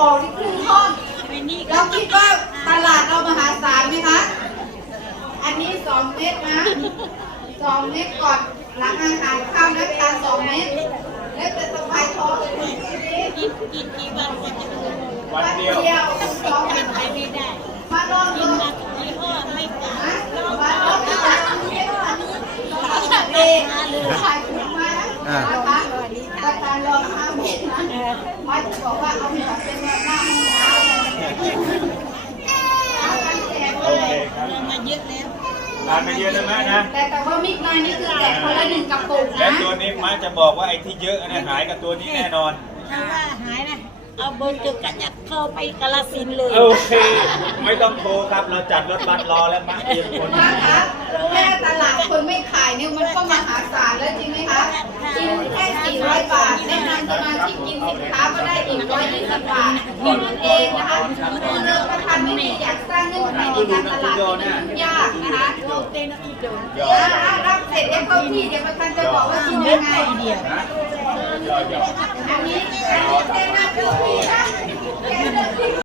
ออกที่ครึ่งห้องเราคิดว่าตลาดเรามหาศาลไหมคะ อันนี้สองเมตรนะสองเมตรก่อนหลังอาหารข้าวนักทานสองเมตร แล้วจะสะพายท้องเลยทีนี้กินกินกี่วันก็จะรู้วันเดียวสองเป็นไปไม่ได้มาลองกิดูนนะมาทุกยี่ห้อไม่กลับมาลองดูนะเด็กถ่ายถูกมานะคะประธานรองห้าเมต รนะมาจะบอกว่าเอาหัวเป็นหน้าหน้ำโอเคครับมาเยอะแล้วทานมาเยอะนะแม่นะแต่แต่ว่ามิกนายนี่คือแจกคนละหนึ่งกระปุกและนะตัวนี้ม้าจะบอกว่าไอ้ที่เยอะนะหายกับตัวนี้แน่นอนถ้าว่าหายนะเอาเบอร์จุกกันจะโทรไปกาลสินเลยโอเค ไม่ต้องโทรครับเราจัดรถบัสรอแล้วมาเตรียมคนมาคะแค่ตลาดคนไม่ขายเนี่ยมันก็มหาศาลแล้วจริงไหมคะ กินแค่ 400 บานสมาชิกกินสินค้าก็ได้อีก120บาทกินนั่นเองนะคะคือเดิกประธานไม่ได้อยากสร้างเงื่อนไขในการตลาดที่มันยุ่งยากนะคะเต้นอีโดนยออ่ารับเสร็จแล้วเข้าที่เดี๋ยวประธานจะบอกว่ากินยังไงเดียวอันนี้อันนี้เตนหน้าที่น